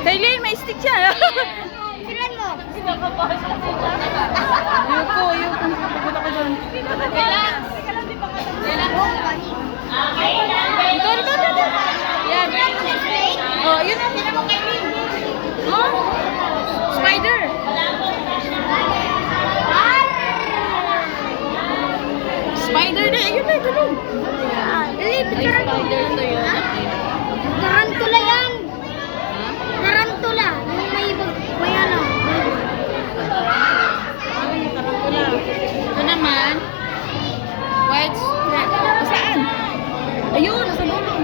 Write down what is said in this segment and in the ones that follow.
Kailin, may stick siya. Pilan mo. Ayoko. Pupunta ka dyan. Dito. Yan. Oh, yun na. Tinan mo, Kailin. Oh, spider. Spider na. Ayun na, tulog. Spider to yun. Tarantula yan. Tarantula. Yung may ano. Ito naman. White strap. Saan? Ayun, nasa dulo.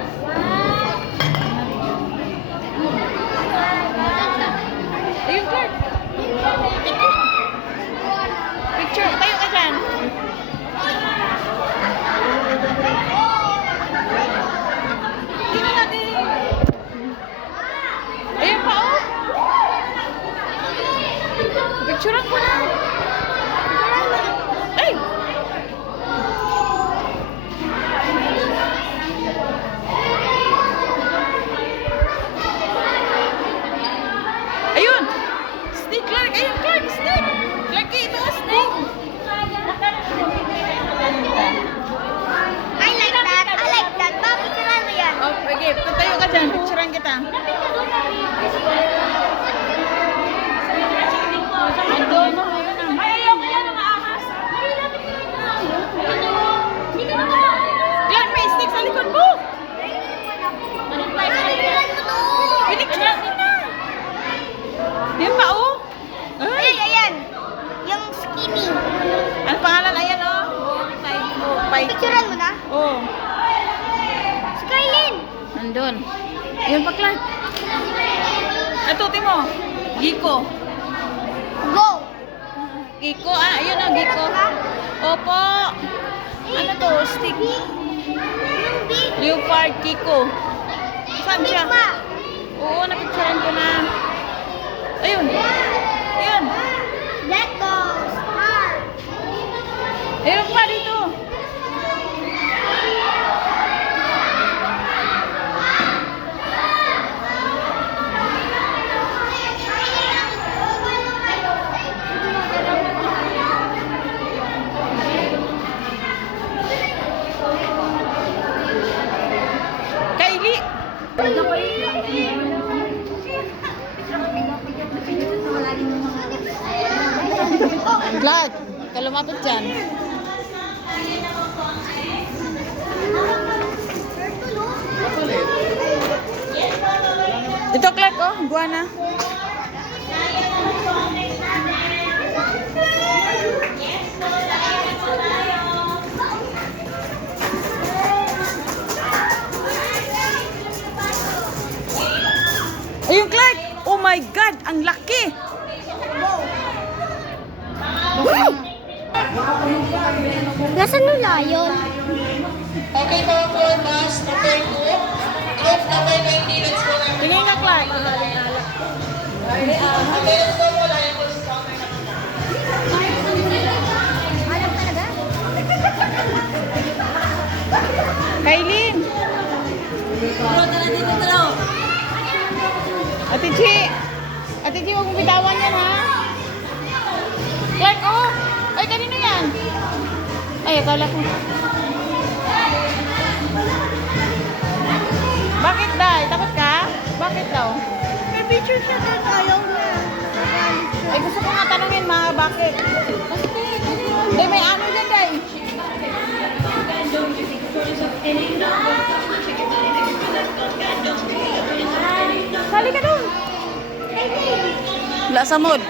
Ayun, Clark. Picture. Tayo ka dyan. Tingnan natin. Ayun pa, oh. Picturean ko na. Ay! Ayun! Snake, Clark! Ayun, Clark! Snake! Clark, ito ang snake! I like that. Papicturean mo yan. Oh, okay. Tatayo ka dyan. Picturean kita. Andun, no? Ayun na. Ay, ayoko yan, mga ahas. Clark, may snake sa likod mo! Pinicturean mo na! Yan pa, oh! Ay, ayan. Yung skinny. Ano pangalan? Ayan, oh. Picturean mo na? Oh. Skylin. Nandun. Ayun pa, Clark. Ito, timo. Giko. Go. Giko, ayun oh, Giko. Opo. Ano to? Stick. Yung big. Leopard Giko. Saan Big siya? pa. Oo, napicturean ko na. Ayun. Ayun. Let go. Start. Ayun pa dito. Kylie. Clark, kalumapit dyan. Ito, Clark, oh, guana. Ayun, Clark! Oh my God! Ang laki! Nasaan yung lion? Okay, mga po, last number 2. Group number 19, let's go lang. Tingin ka, Clark. Okay, let's go po lang. Alam talaga? Kailin! Ate Chi! Ate Chi, huwag mong bitawan yan, ha? Clark, oh! Ay, kanino yan? Ay, akala ko. Bakit, Day? Takot ka? Bakit daw? May picture siya doon. Ayaw na. Ay, gusto ko nga tanungin, bakit? Day, may ano dyan, Day? Sali ka doon. Wala sa mood.